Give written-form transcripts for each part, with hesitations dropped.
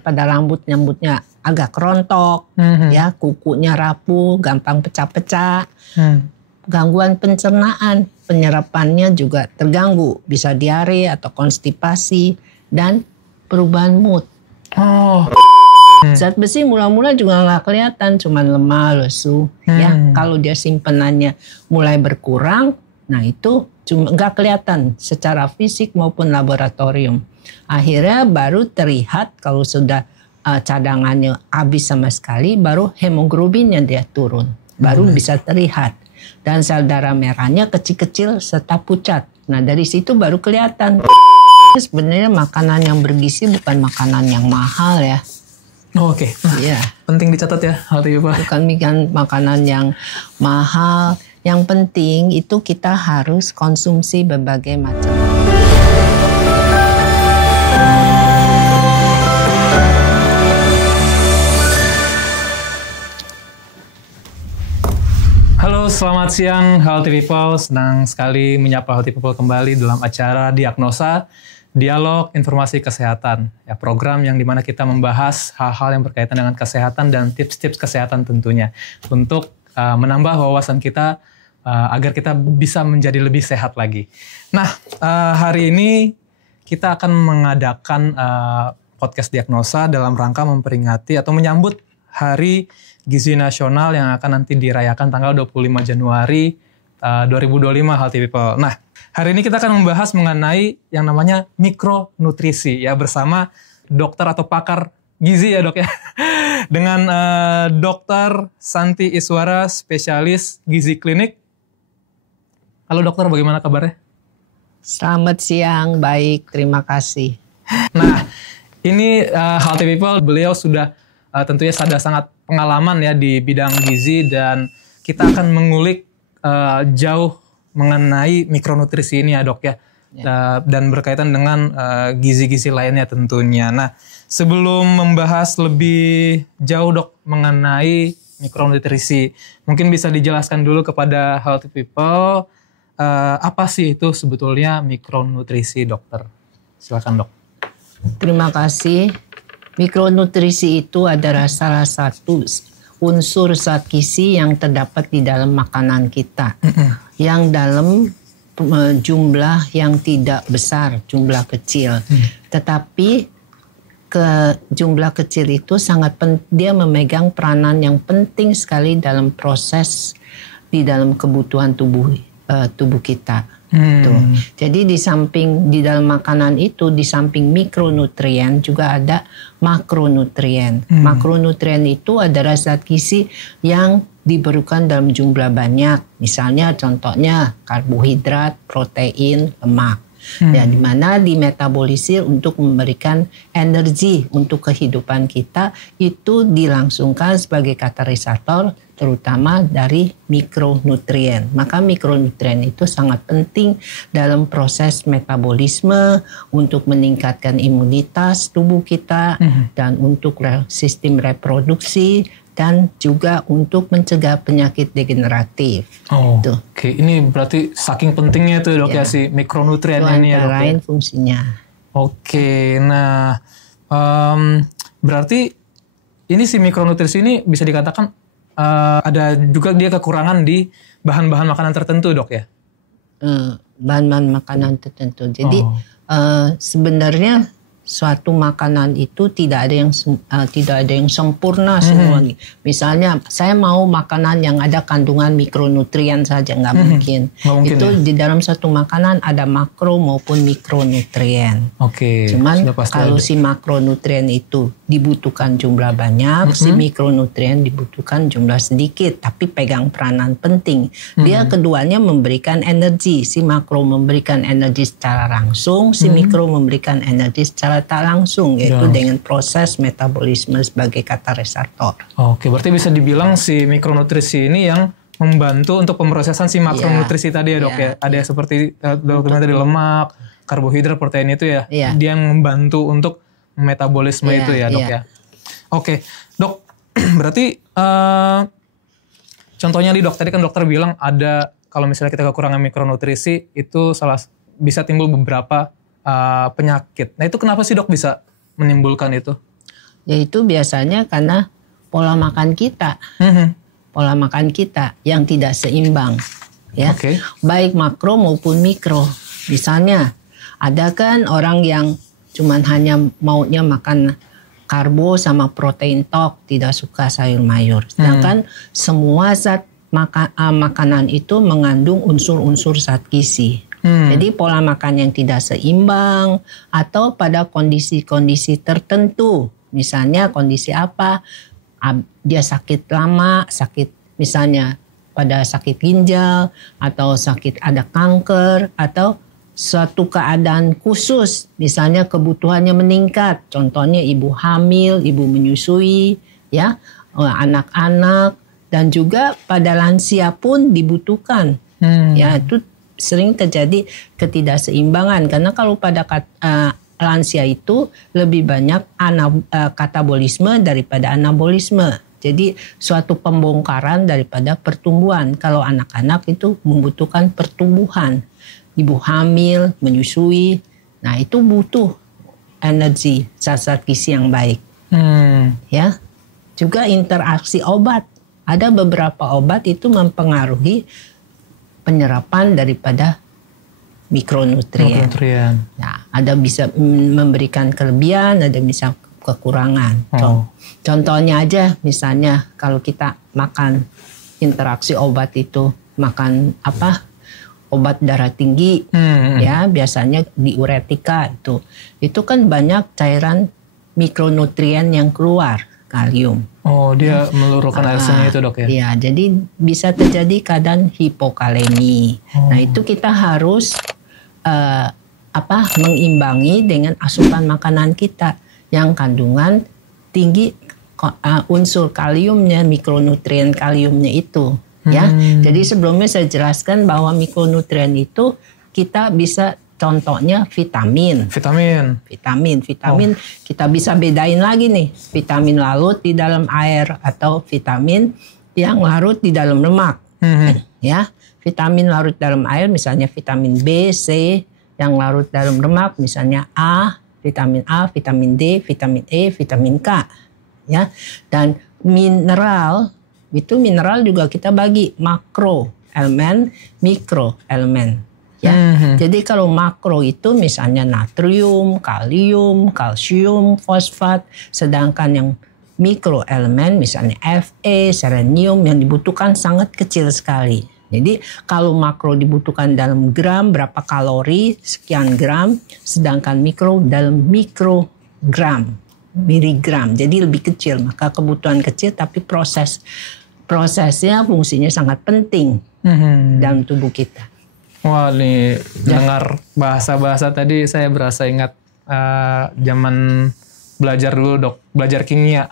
pada rambutnya agak kerontok, ya, kukunya rapuh, gampang pecah-pecah, gangguan pencernaan, penyerapannya juga terganggu, bisa diare atau konstipasi dan perubahan mood. Zat besi mula-mula juga nggak kelihatan, cuman lemah, lesu, ya. Kalau dia simpenannya mulai berkurang, nah itu cuma nggak kelihatan secara fisik maupun laboratorium. Akhirnya baru terlihat kalau sudah cadangannya habis sama sekali, baru hemoglobinnya dia turun, baru bisa terlihat. Dan sel darah merahnya kecil-kecil serta pucat. Nah dari situ baru kelihatan. Sebenarnya makanan yang bergizi bukan makanan yang mahal ya. Oke. Iya. Penting dicatat ya hal itu Pak. Bukan makanan yang mahal. Yang penting itu kita harus konsumsi berbagai macam. Halo, selamat siang Healthy People. Senang sekali menyapa Healthy People kembali dalam acara Diagnosa, Dialog Informasi Kesehatan. Ya, program yang dimana kita membahas hal-hal yang berkaitan dengan kesehatan dan tips-tips kesehatan tentunya. Untuk menambah wawasan kita agar kita bisa menjadi lebih sehat lagi. Nah, hari ini kita akan mengadakan podcast Diagnosa dalam rangka memperingati atau menyambut Hari Gizi Nasional yang akan nanti dirayakan tanggal 25 Januari 2025 Healthy People. Nah, hari ini kita akan membahas mengenai yang namanya mikronutrisi ya bersama dokter atau pakar gizi ya dok ya. Dengan Dokter Santi Iswara, spesialis gizi klinik. Halo dokter, bagaimana kabarnya? Selamat siang, baik, terima kasih. Nah, ini Healthy People, beliau sudah tentunya sudah sangat pengalaman ya di bidang gizi dan kita akan mengulik jauh mengenai mikronutrisi ini ya dok ya. Dan berkaitan dengan gizi-gizi lainnya tentunya. Nah, sebelum membahas lebih jauh dok mengenai mikronutrisi, mungkin bisa dijelaskan dulu kepada Healthy People apa sih itu sebetulnya mikronutrisi dokter? Silakan dok. Terima kasih. Mikronutrisi itu adalah salah satu unsur zat gizi yang terdapat di dalam makanan kita. Yang dalam jumlah yang tidak besar, jumlah kecil. Tetapi jumlah kecil itu dia memegang peranan yang penting sekali dalam proses di dalam kebutuhan tubuh kita. Tuh. Jadi di dalam makanan itu di samping mikronutrien juga ada makronutrien. Makronutrien itu adalah zat gizi yang diperlukan dalam jumlah banyak. Misalnya contohnya karbohidrat, protein, lemak. Ya, di mana dimetabolisir untuk memberikan energi untuk kehidupan kita itu dilangsungkan sebagai katalisator terutama dari mikronutrien. Maka mikronutrien itu sangat penting dalam proses metabolisme untuk meningkatkan imunitas tubuh kita dan untuk sistem reproduksi dan juga untuk mencegah penyakit degeneratif. Oke, ini berarti saking pentingnya itu dok ya si mikronutrien ini ya dok. Lain fungsinya. Oke, nah berarti ini si mikronutrisi ini bisa dikatakan ada juga dia kekurangan di bahan-bahan makanan tertentu dok ya? Bahan-bahan makanan tertentu. Jadi sebenarnya suatu makanan itu tidak ada yang sempurna semuanya. Misalnya saya mau makanan yang ada kandungan mikronutrien saja, nggak mungkin. Itu ya? Di dalam satu makanan ada makro maupun mikronutrien. Cuman kalau si makronutrien itu dibutuhkan jumlah banyak, si mikronutrien dibutuhkan jumlah sedikit, tapi pegang peranan penting. Dia keduanya memberikan energi. Si makro memberikan energi secara langsung, si mikro memberikan energi secara tak langsung, yaitu dengan proses metabolisme sebagai katalisator. Oke, berarti bisa dibilang si mikronutrisi ini yang membantu untuk pemrosesan si makronutrisi tadi ya dok ya. Ada seperti dokternya tadi lemak, karbohidrat, protein itu ya. Dia yang membantu untuk metabolisme itu ya dok ya. Oke, dok, berarti contohnya di dok, tadi kan dokter bilang ada kalau misalnya kita kekurangan mikronutrisi itu bisa timbul beberapa penyakit. Nah itu kenapa sih dok bisa menimbulkan itu? Yaitu biasanya karena pola makan kita. Pola makan kita yang tidak seimbang. Ya, baik makro maupun mikro. Misalnya, ada kan orang yang cuman hanya maunya makan karbo sama protein tok, tidak suka sayur mayur. Sedangkan semua zat makanan itu mengandung unsur-unsur zat gizi. Jadi pola makan yang tidak seimbang atau pada kondisi-kondisi tertentu, misalnya kondisi apa, dia sakit lama, sakit misalnya pada sakit ginjal atau sakit ada kanker atau suatu keadaan khusus, misalnya kebutuhannya meningkat, contohnya ibu hamil, ibu menyusui, ya, anak-anak dan juga pada lansia pun dibutuhkan, ya itu sering terjadi ketidakseimbangan karena kalau pada lansia itu lebih banyak katabolisme daripada anabolisme. Jadi suatu pembongkaran daripada pertumbuhan. Kalau anak-anak itu membutuhkan pertumbuhan. Ibu hamil, menyusui, nah itu butuh energi, zat-zat gizi yang baik. Ya, juga interaksi obat. Ada beberapa obat itu mempengaruhi penyerapan daripada mikronutrien. Nah, ada bisa memberikan kelebihan, ada bisa kekurangan. Contohnya aja, misalnya kalau kita makan interaksi obat itu, makan obat darah tinggi, ya biasanya diuretika itu kan banyak cairan mikronutrien yang keluar, kalium. Oh, dia meluruhkan air seni itu, Dok, ya? Iya, jadi bisa terjadi keadaan hipokalemi. Nah, itu kita harus mengimbangi dengan asupan makanan kita yang kandungan tinggi unsur kaliumnya, mikronutrien kaliumnya itu, ya. Jadi sebelumnya saya jelaskan bahwa mikronutrien itu kita bisa contohnya vitamin. Kita bisa bedain lagi nih, vitamin larut di dalam air atau vitamin yang larut di dalam lemak. Ya, vitamin larut dalam air misalnya vitamin B, C, yang larut dalam lemak misalnya vitamin A, vitamin D, vitamin E, vitamin K. Ya. Dan mineral juga kita bagi makro elemen, mikro elemen. Ya, jadi kalau makro itu misalnya natrium, kalium, kalsium, fosfat, sedangkan yang mikro elemen misalnya Fe, selenium yang dibutuhkan sangat kecil sekali. Jadi kalau makro dibutuhkan dalam gram berapa kalori sekian gram, sedangkan mikro dalam mikrogram, miligram. Jadi lebih kecil, maka kebutuhan kecil tapi prosesnya fungsinya sangat penting dalam tubuh kita. Wah, nih dengar bahasa-bahasa tadi saya berasa ingat zaman belajar dulu, Dok, belajar kimia.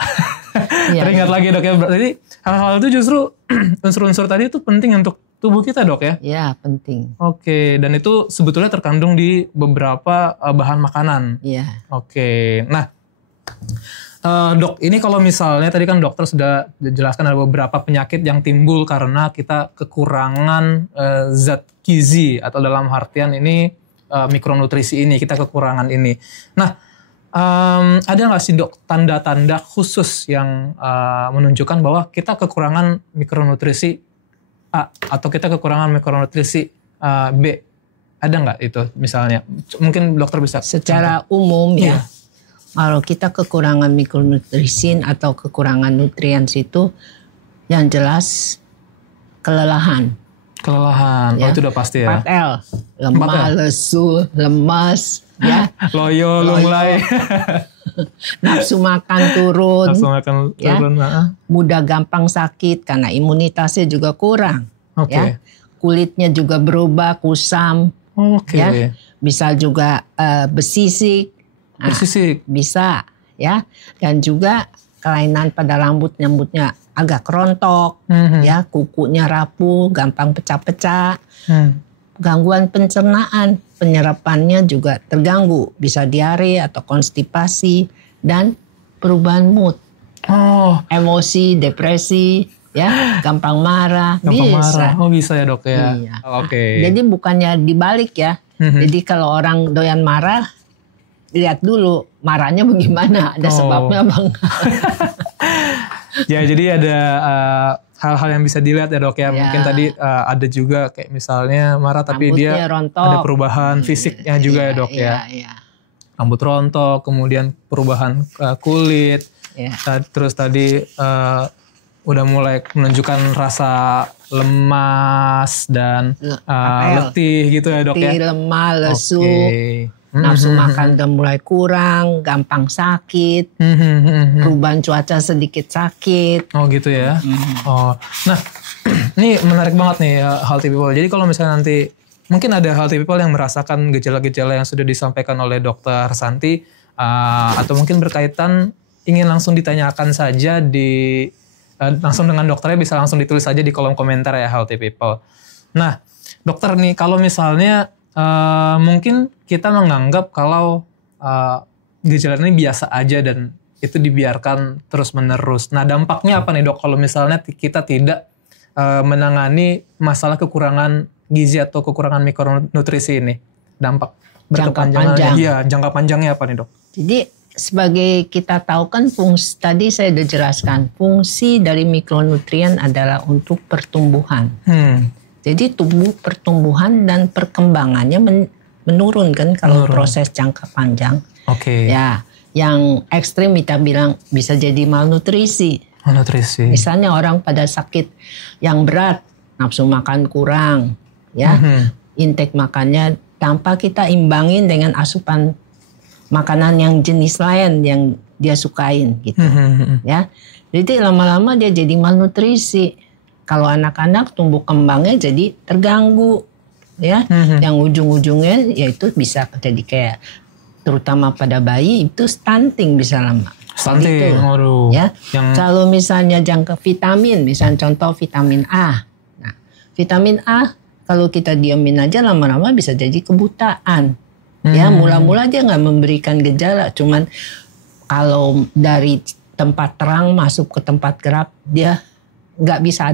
Teringat lagi, Dok, ya. Jadi hal-hal itu justru unsur-unsur tadi itu penting untuk tubuh kita, Dok, ya? Iya, penting. Oke, dan itu sebetulnya terkandung di beberapa bahan makanan. Iya. Oke, nah Dok, ini kalau misalnya tadi kan dokter sudah jelaskan ada beberapa penyakit yang timbul karena kita kekurangan zat gizi atau dalam artian ini mikronutrisi ini, kita kekurangan ini. Nah, ada nggak sih, Dok, tanda-tanda khusus yang menunjukkan bahwa kita kekurangan mikronutrisi A atau kita kekurangan mikronutrisi B? Ada nggak itu misalnya? Mungkin dokter bisa. Secara umum ya. Kalau kita kekurangan mikronutrisi atau kekurangan nutrien itu yang jelas kelelahan. Ya. Oh, itu udah pasti ya. 4L. Lemah, lesu, lemas, ya. Loyo, lunglai. Nafsu makan turun. Ya. Mudah gampang sakit karena imunitasnya juga kurang. Ya. Kulitnya juga berubah, kusam. Ya. Bisa juga bersisik. Bisa, ya. Dan juga kelainan pada rambutnya agak rontok, ya, kukunya rapuh, gampang pecah-pecah. Gangguan pencernaan, penyerapannya juga terganggu, bisa diare atau konstipasi dan perubahan mood. Emosi, depresi, ya, gampang marah, bisa. Oh, bisa ya, Dok, ya. Iya. Jadi bukannya dibalik ya. Jadi kalau orang doyan marah, lihat dulu marahnya bagaimana, ada sebabnya apa enggak. Ya, jadi ada hal-hal yang bisa dilihat ya dok ya. Mungkin tadi ada juga kayak misalnya marah tapi Rambutnya dia rontok. ada perubahan fisiknya juga ya dok ya. Rambut rontok, kemudian perubahan kulit. Terus tadi udah mulai menunjukkan rasa lemas dan letih gitu ya dok ya. Letih, lemah, lesu. Nafsu makan udah mulai kurang, gampang sakit, perubahan cuaca sedikit sakit. Oh gitu ya. Oh, nah ini menarik banget nih healthy people. Jadi kalau misalnya nanti mungkin ada healthy people yang merasakan gejala-gejala yang sudah disampaikan oleh Dokter Santi, atau mungkin berkaitan ingin langsung ditanyakan saja langsung dengan dokternya, bisa langsung ditulis saja di kolom komentar ya healthy people. Nah dokter nih, kalau misalnya mungkin kita menganggap kalau gejala ini biasa aja dan itu dibiarkan terus menerus. Nah dampaknya apa nih dok kalau misalnya kita tidak menangani masalah kekurangan gizi atau kekurangan mikronutrisi ini? Dampak berkepanjangan. Iya, jangka panjangnya apa nih dok? Jadi sebagai kita tahu kan tadi saya sudah jelaskan, fungsi dari mikronutrien adalah untuk pertumbuhan. Jadi pertumbuhan dan perkembangannya menurun kan kalau proses jangka panjang. Ya, yang ekstrim kita bilang bisa jadi malnutrisi. Misalnya orang pada sakit yang berat, nafsu makan kurang, ya, intake makannya tanpa kita imbangin dengan asupan makanan yang jenis lain yang dia sukain gitu, ya. Jadi lama-lama dia jadi malnutrisi. Kalau anak-anak tumbuh kembangnya jadi terganggu, ya. Yang ujung-ujungnya yaitu bisa jadi kayak, terutama pada bayi itu stunting bisa lama. Stunting, gitu, ya. Kalau misalnya jangka vitamin, misalnya contoh vitamin A. Nah, vitamin A kalau kita diamin aja lama-lama bisa jadi kebutaan. Ya, mula-mula dia nggak memberikan gejala, cuman kalau dari tempat terang masuk ke tempat gelap dia nggak bisa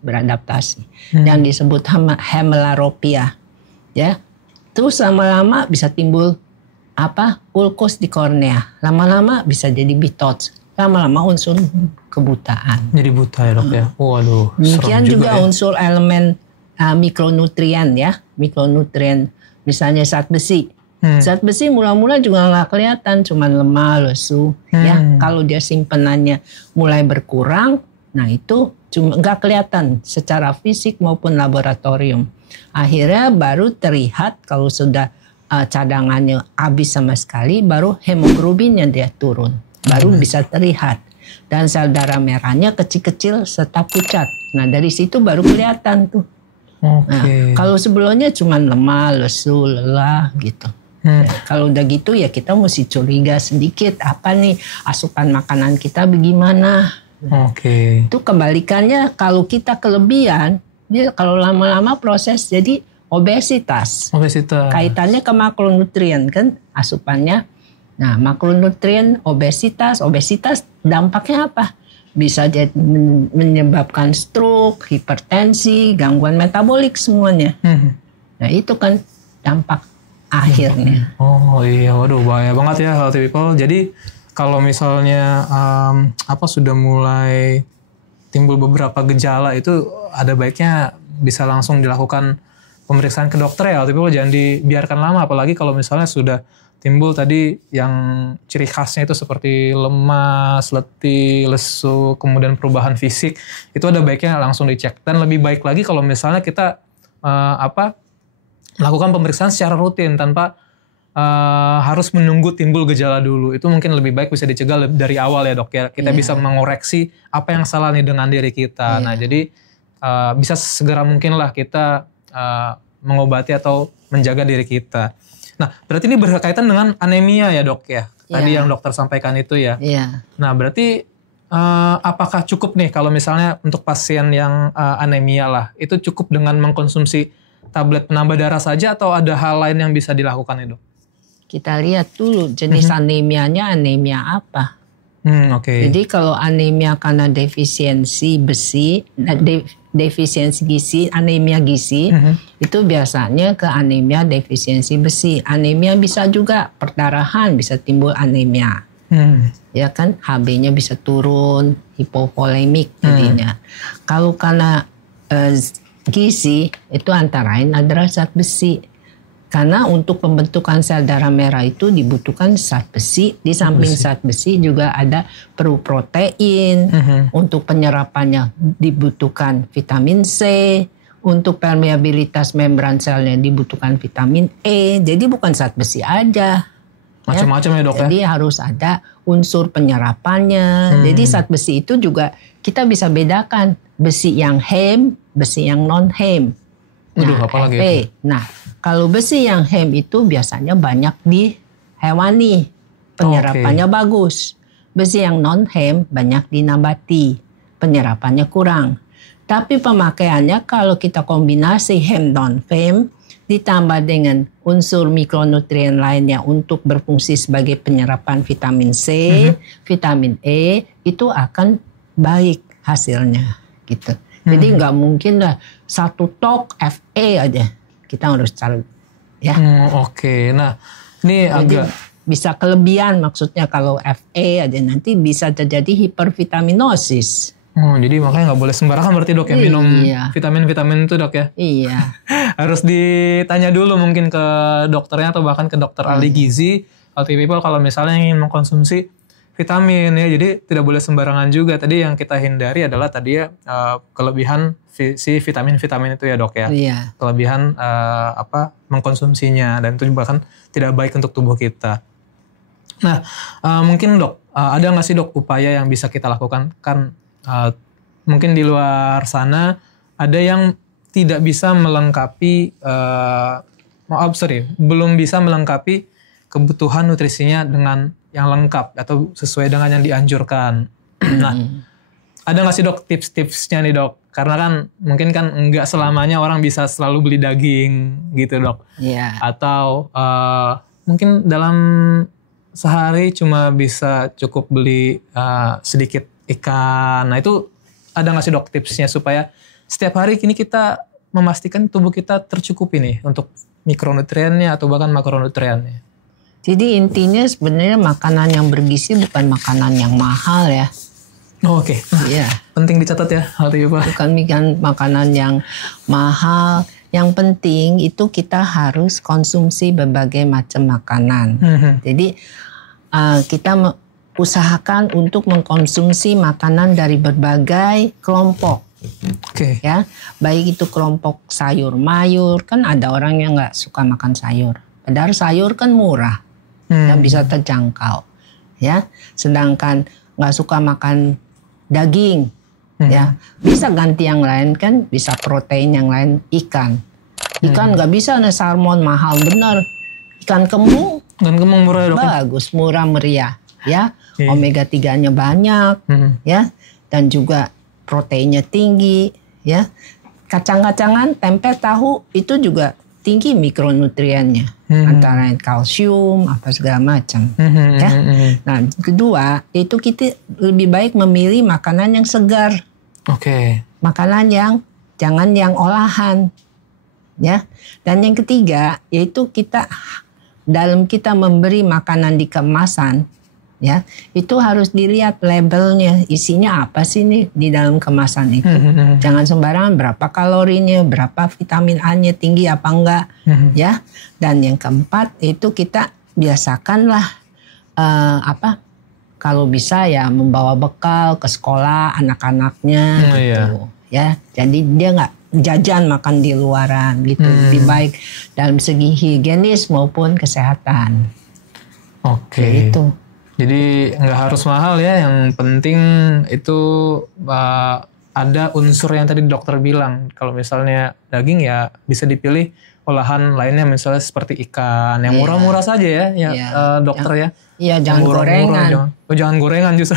beradaptasi. Yang disebut hemeroropia, ya. Terus lama-lama bisa timbul ulkus di kornea. Lama-lama bisa jadi bitots. Lama-lama unsur kebutaan. Jadi buta ya dok ya. Waduh. Demikian juga unsur elemen mikronutrien ya. Mikronutrien misalnya zat besi. Zat besi mula-mula juga nggak kelihatan, cuman lemah, lesu. Ya, kalau dia simpenannya mulai berkurang, nah itu cuma nggak kelihatan secara fisik maupun laboratorium. Akhirnya baru terlihat kalau sudah cadangannya habis sama sekali, baru hemoglobinnya dia turun, baru bisa terlihat. Dan sel darah merahnya kecil-kecil serta pucat. Nah dari situ baru kelihatan tuh. Nah, kalau sebelumnya cuma lemah, lesu, lelah gitu. Kalau udah gitu ya kita mesti curiga sedikit, apa nih asupan makanan kita bagaimana. Itu kebalikannya kalau kita kelebihan, dia kalau lama-lama proses jadi obesitas. Kaitannya ke makronutrien kan asupannya. Nah makronutrien, obesitas dampaknya apa? Bisa jadi menyebabkan stroke, hipertensi, gangguan metabolik semuanya. Nah itu kan dampak akhirnya. Oh iya, waduh bahaya banget ya healthy people. Jadi kalau misalnya sudah mulai timbul beberapa gejala itu ada baiknya bisa langsung dilakukan pemeriksaan ke dokter ya healthy people. Jangan dibiarkan lama, apalagi kalau misalnya sudah timbul tadi yang ciri khasnya itu seperti lemas, letih, lesu, kemudian perubahan fisik, itu ada baiknya langsung dicek. Dan lebih baik lagi kalau misalnya kita melakukan pemeriksaan secara rutin tanpa harus menunggu timbul gejala dulu. Itu mungkin lebih baik bisa dicegah dari awal ya dok ya. Kita bisa mengoreksi apa yang salah nih dengan diri kita. Nah jadi bisa segera mungkin lah kita mengobati atau menjaga diri kita. Nah, berarti ini berkaitan dengan anemia ya dok ya? Tadi yang dokter sampaikan itu ya? Nah, berarti apakah cukup nih kalau misalnya untuk pasien yang anemia lah, itu cukup dengan mengkonsumsi tablet penambah darah saja atau ada hal lain yang bisa dilakukan ya dok? Kita lihat dulu jenis anemianya anemia apa. Jadi kalau anemia karena defisiensi besi, defisiensi gizi, anemia gizi, itu biasanya ke anemia defisiensi besi. Anemia bisa juga perdarahan, bisa timbul anemia. Ya kan, HB-nya bisa turun, hipovolemik jadinya. Kalau karena gizi, itu antara lain adalah zat besi. Karena untuk pembentukan sel darah merah itu dibutuhkan zat besi. Di samping zat besi juga ada perlu protein. Untuk penyerapannya dibutuhkan vitamin C. Untuk permeabilitas membran selnya dibutuhkan vitamin E. Jadi bukan zat besi aja. Macam-macam ya dok ya? Jadi harus ada unsur penyerapannya. Jadi zat besi itu juga kita bisa bedakan. Besi yang hem, besi yang non-hem. Nah, apalagi Fe. Nah, kalau besi yang hem itu biasanya banyak di hewani, penyerapannya bagus. Besi yang non-hem banyak di nabati, penyerapannya kurang. Tapi pemakaiannya kalau kita kombinasi hem non-hem ditambah dengan unsur mikronutrien lainnya untuk berfungsi sebagai penyerapan vitamin C, vitamin E, itu akan baik hasilnya gitu. Jadi nggak mungkin lah satu tok Fe aja. Kita harus cari ya. Oke. Nah, ini jadi agak bisa kelebihan maksudnya kalau Fe aja nanti bisa terjadi hipervitaminosis. Jadi makanya nggak boleh sembarangan berarti dok ya minum vitamin-vitamin itu dok ya. Iya. Harus ditanya dulu mungkin ke dokternya atau bahkan ke dokter ahli gizi, healthy people kalau misalnya ingin mengkonsumsi vitamin ya. Jadi tidak boleh sembarangan juga. Tadi yang kita hindari adalah tadi ya kelebihan si vitamin-vitamin itu ya dok ya. Iya. Kelebihan mengkonsumsinya dan itu bahkan tidak baik untuk tubuh kita. Nah mungkin dok ada nggak sih dok upaya yang bisa kita lakukan kan mungkin di luar sana ada yang tidak bisa melengkapi belum bisa melengkapi kebutuhan nutrisinya dengan yang lengkap atau sesuai dengan yang dianjurkan. Nah, ada nggak sih dok tips-tipsnya nih dok? Karena kan mungkin kan nggak selamanya orang bisa selalu beli daging gitu dok. Iya. Atau mungkin dalam sehari cuma bisa cukup beli sedikit ikan. Nah itu ada nggak sih dok tipsnya supaya setiap hari kini kita memastikan tubuh kita tercukupi nih untuk mikronutriennya atau bahkan makronutriennya? Jadi intinya sebenarnya makanan yang bergizi bukan makanan yang mahal ya. Oke. Iya. Penting dicatat ya hal itu Pak. Bukan makanan yang mahal. Yang penting itu kita harus konsumsi berbagai macam makanan. Jadi kita usahakan untuk mengkonsumsi makanan dari berbagai kelompok. Oke. Ya, baik itu kelompok sayur mayur, kan ada orang yang nggak suka makan sayur. Padahal sayur kan murah. Dan bisa terjangkau, ya. Sedangkan nggak suka makan daging, ya bisa ganti yang lain kan, bisa protein yang lain ikan nggak bisa nih salmon mahal bener, ikan kembung murah ya dok? Bagus, murah meriah, ya. Omega 3-nya banyak, ya, dan juga proteinnya tinggi, ya. Kacang-kacangan, tempe, tahu itu juga tinggi mikronutriennya, antara kalsium apa segala macam, ya. Nah, kedua itu kita lebih baik memilih makanan yang segar, makanan yang jangan yang olahan, ya. Dan yang ketiga yaitu kita dalam kita memberi makanan di kemasan, ya, itu harus dilihat labelnya, isinya apa sih nih di dalam kemasan itu. Jangan sembarangan berapa kalorinya, berapa vitamin A-nya tinggi apa enggak, ya. Dan yang keempat itu kita biasakanlah kalau bisa ya membawa bekal ke sekolah anak-anaknya, gitu, ya. Jadi dia nggak jajan makan di luaran gitu, lebih baik dalam segi higienis maupun kesehatan. Gitu. Jadi nggak harus mahal ya, yang penting itu ada unsur yang tadi dokter bilang. Kalau misalnya daging ya bisa dipilih olahan lainnya, misalnya seperti ikan yang murah-murah saja ya, dokter ya. Iya, jangan gorengan. Jangan gorengan justru.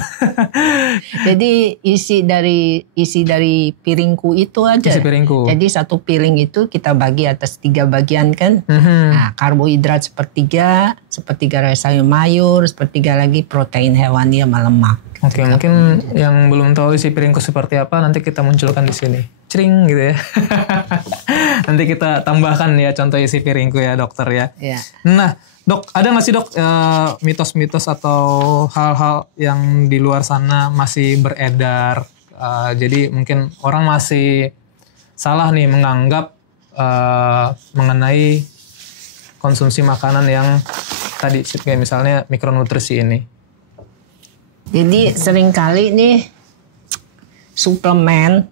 Jadi isi dari piringku itu aja. Isi piringku. Jadi satu piring itu kita bagi atas 3 bagian kan. Nah, karbohidrat sepertiga sayur mayur, sepertiga lagi protein hewani sama lemak. Oke, mungkin yang belum tahu isi piringku seperti apa nanti kita munculkan di sini. cering gitu ya. Nanti kita tambahkan ya contoh isi piringku ya dokter ya. Iya. Nah dok, ada nggak sih dok mitos-mitos atau hal-hal yang di luar sana masih beredar? Jadi mungkin orang masih salah nih menganggap mengenai konsumsi makanan yang tadi kayak misalnya mikronutrisi ini. Jadi seringkali nih suplemen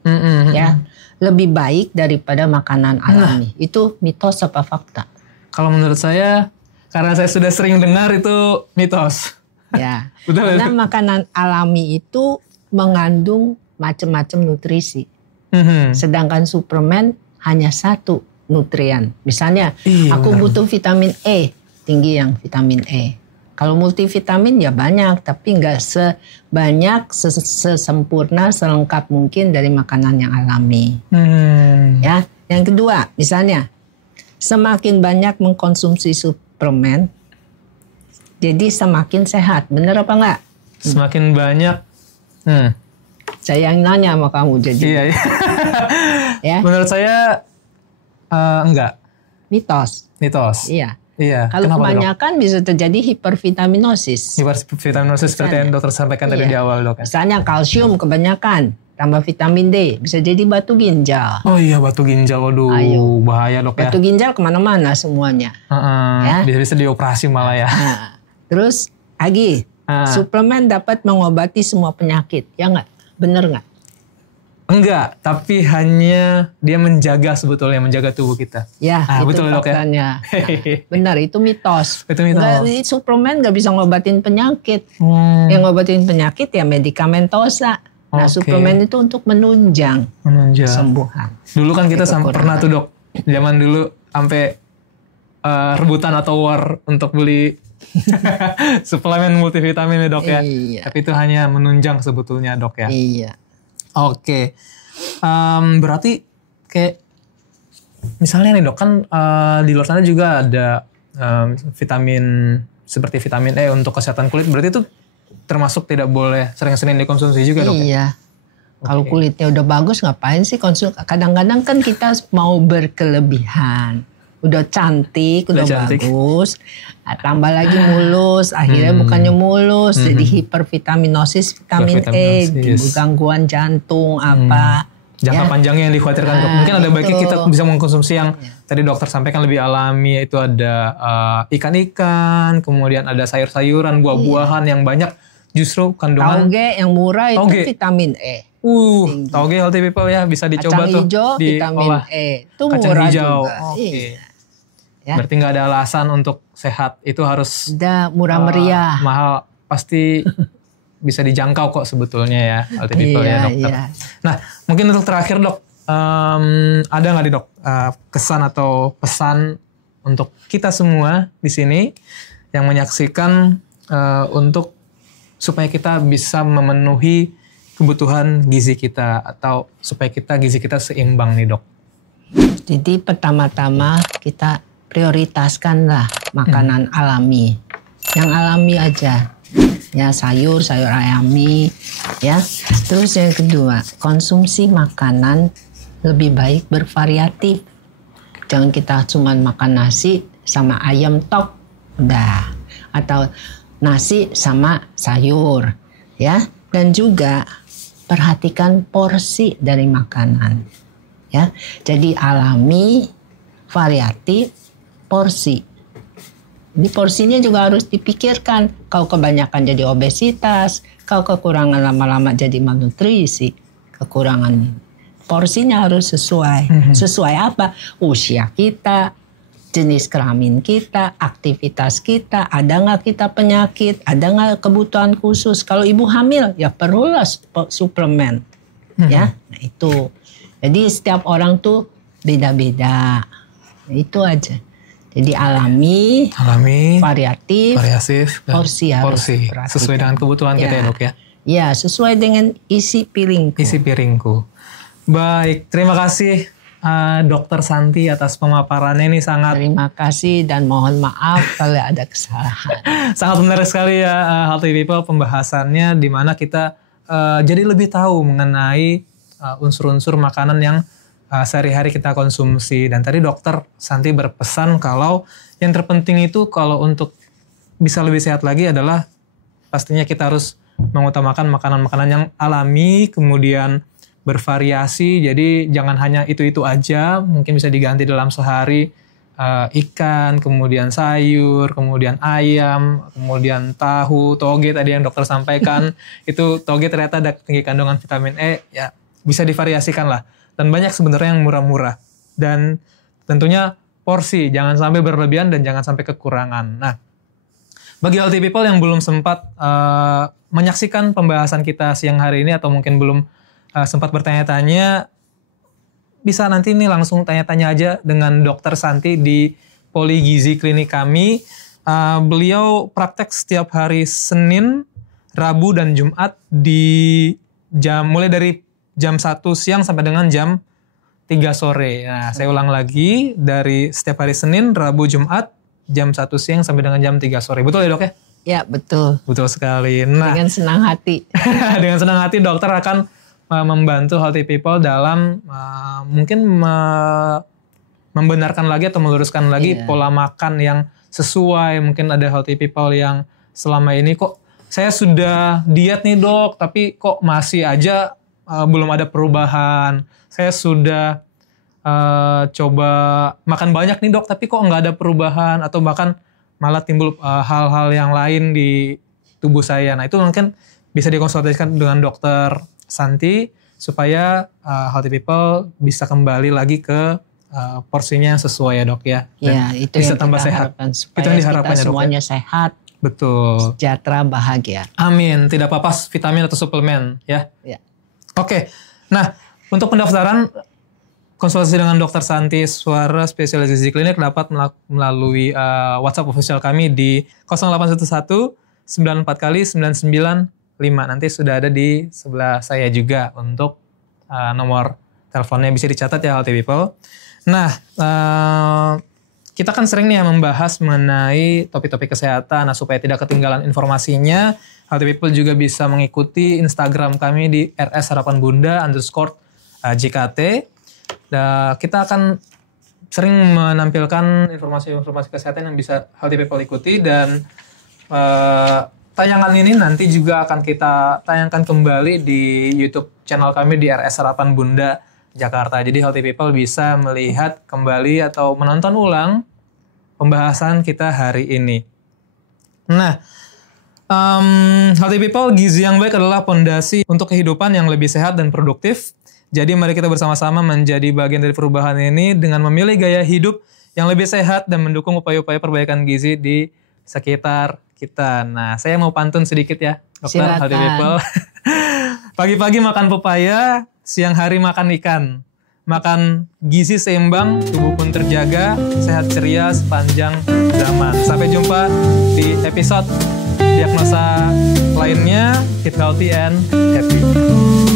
ya lebih baik daripada makanan alami. Itu mitos apa fakta? Kalau menurut saya, karena saya sudah sering dengar itu mitos. Ya. Betul. Karena makanan alami itu mengandung macam-macam nutrisi. Sedangkan suplemen hanya satu nutrien. Misalnya, aku butuh vitamin E, tinggi yang vitamin E. Kalau multivitamin ya banyak, tapi nggak sebanyak, sesempurna, selengkap mungkin dari makanan yang alami. Ya, yang kedua, misalnya semakin banyak mengkonsumsi suplemen, jadi semakin sehat. Bener apa enggak? Semakin banyak. Saya yang nanya sama kamu jadi. Iya. Ya. Menurut saya enggak. Mitos. Iya. Iya. Kalau kebanyakan bisa terjadi hipervitaminosis. Hipervitaminosis seperti yang dokter sampaikan tadi di awal dok. Misalnya kalsium kebanyakan, tambah vitamin D, bisa jadi batu ginjal. Oh iya batu ginjal, waduh bahaya dok ya. Batu ginjal kemana-mana semuanya. Ya? Bisa dioperasi malah ya. Terus lagi, suplemen dapat mengobati semua penyakit, ya nggak? Bener nggak? Enggak, tapi hanya dia menjaga tubuh kita. Ya, itu betul faktanya. Dok, ya? Benar, itu mitos. Itu mitos. Suplemen nggak bisa ngobatin penyakit. Yang ngobatin penyakit ya medikamentosa. Nah, suplemen itu untuk menunjang kesembuhan. Dulu kan kita pernah tuh dok, zaman dulu sampai rebutan atau war untuk beli suplemen multivitamin ya dok ya. Iya. Tapi itu hanya menunjang sebetulnya dok ya. Iya. Oke, berarti kayak misalnya nih dok kan di luar sana juga ada vitamin seperti vitamin E untuk kesehatan kulit. Berarti itu termasuk tidak boleh sering-sering dikonsumsi juga dok? Iya. Kalau kulitnya udah bagus ngapain sih konsumsi? Kadang-kadang kan kita mau berkelebihan. Udah cantik, udah bagus, tambah lagi mulus, akhirnya bukannya mulus, jadi hipervitaminosis, vitamin E, gangguan jantung, apa. Jangka panjangnya yang dikhawatirkan dok. Mungkin ada baiknya kita bisa mengkonsumsi yang tadi dokter sampaikan lebih alami, yaitu ada ikan-ikan, kemudian ada sayur-sayuran, buah-buahan yang banyak justru kandungan. Tauge yang murah itu vitamin E. Tauge healthy people ya, bisa dicoba kacang tuh. Hijau, vitamin E. Itu kacang murah hijau. juga. Ya. Berarti nggak ada alasan untuk sehat. Itu harus murah meriah. Mahal, pasti bisa dijangkau kok sebetulnya ya healthy people ya dokter. Iya. Nah mungkin untuk terakhir dok, ada nggak nih dok kesan atau pesan untuk kita semua di sini yang menyaksikan untuk supaya kita bisa memenuhi kebutuhan gizi kita atau supaya gizi kita seimbang nih dok. Jadi pertama-tama kita prioritaskanlah makanan alami, yang alami aja, ya sayur alami, ya. Terus yang kedua, konsumsi makanan lebih baik bervariatif. Jangan kita cuma makan nasi sama ayam tok, udah, atau nasi sama sayur, ya. Dan juga perhatikan porsi dari makanan, ya. Jadi alami, variatif, porsi. Ini porsinya juga harus dipikirkan. Kau kebanyakan jadi obesitas, kau kekurangan lama-lama jadi malnutrisi, kekurangan. Porsinya harus sesuai. Sesuai apa? Usia kita, jenis kelamin kita, aktivitas kita, ada nggak kita penyakit, ada nggak kebutuhan khusus. Kalau ibu hamil, ya perlulah suplemen. Ya, nah itu. Jadi setiap orang tuh beda-beda. Itu aja. Jadi alami, variatif, porsi sesuai dengan kebutuhan kita ya dok ya. Ya, sesuai dengan isi piringku. Baik, terima kasih Dokter Santi atas pemaparannya ini sangat. Terima kasih dan mohon maaf kalau ada kesalahan. Sangat menarik sekali ya Healthy People pembahasannya, di mana kita jadi lebih tahu mengenai unsur-unsur makanan yang sehari-hari kita konsumsi. Dan tadi dokter Santi berpesan kalau yang terpenting itu kalau untuk bisa lebih sehat lagi adalah pastinya kita harus mengutamakan makanan-makanan yang alami, kemudian bervariasi. Jadi jangan hanya itu-itu aja, mungkin bisa diganti dalam sehari. Ikan, kemudian sayur, kemudian ayam, kemudian tahu, toge tadi yang dokter sampaikan. Itu toge ternyata ada tinggi kandungan vitamin E, ya bisa divariasikan lah. Dan banyak sebenarnya yang murah-murah. Dan tentunya porsi, jangan sampai berlebihan dan jangan sampai kekurangan. Nah, bagi healthy people yang belum sempat menyaksikan pembahasan kita siang hari ini atau mungkin belum sempat bertanya-tanya, bisa nanti nih langsung tanya-tanya aja dengan Dokter Santi di Poligizi Klinik kami. Beliau praktek setiap hari Senin, Rabu, dan Jumat mulai dari jam 1 siang sampai dengan jam 3 sore. Nah, saya ulang lagi, dari setiap hari Senin, Rabu, Jumat, jam 1 siang sampai dengan jam 3 sore. Betul ya dok ya? Ya, betul. Betul sekali. Nah, dengan senang hati. Dengan senang hati dokter akan membantu healthy people dalam mungkin membenarkan lagi atau meluruskan lagi pola makan yang sesuai. Mungkin ada healthy people yang selama ini kok saya sudah diet nih dok, tapi kok masih aja belum ada perubahan. Saya sudah coba makan banyak nih dok, tapi kok nggak ada perubahan, atau bahkan malah timbul hal-hal yang lain di tubuh saya. Nah itu mungkin bisa dikonsultasikan dengan dokter Santi supaya healthy people bisa kembali lagi ke porsinya yang sesuai ya dok ya. Dan itu bisa yang tambah kita sehat. harapkan, supaya Itu yang diharapkan kita ya dok. Semuanya sehat. Betul. Sejahtera, bahagia. Amin. Tidak apa-apa vitamin atau suplemen ya. Ya. Oke. Nah untuk pendaftaran konsultasi dengan Dokter Santi Suara Spesialis Gizi Klinik dapat melalui WhatsApp official kami di 0811 94 kali 995. Nanti sudah ada di sebelah saya juga untuk nomor teleponnya, bisa dicatat ya healthy people. Nah, kita kan sering nih membahas mengenai topik-topik kesehatan. Nah, supaya tidak ketinggalan informasinya, healthy people juga bisa mengikuti Instagram kami di @sarapanbunda_JKT. Kita akan sering menampilkan informasi-informasi kesehatan yang bisa healthy people ikuti, dan tayangan ini nanti juga akan kita tayangkan kembali di YouTube channel kami di RS Sarapan Bunda Jakarta. Jadi healthy people bisa melihat kembali atau menonton ulang pembahasan kita hari ini. Nah, healthy people, gizi yang baik adalah pondasi untuk kehidupan yang lebih sehat dan produktif. Jadi mari kita bersama-sama menjadi bagian dari perubahan ini dengan memilih gaya hidup yang lebih sehat dan mendukung upaya-upaya perbaikan gizi di sekitar kita. Nah, saya mau pantun sedikit ya, dokter. Silakan. Healthy people. Pagi-pagi makan pepaya, siang hari makan ikan. Makan gizi seimbang, tubuh pun terjaga, sehat ceria sepanjang zaman. Sampai jumpa di episode diagnosa lainnya. Keep healthy and happy.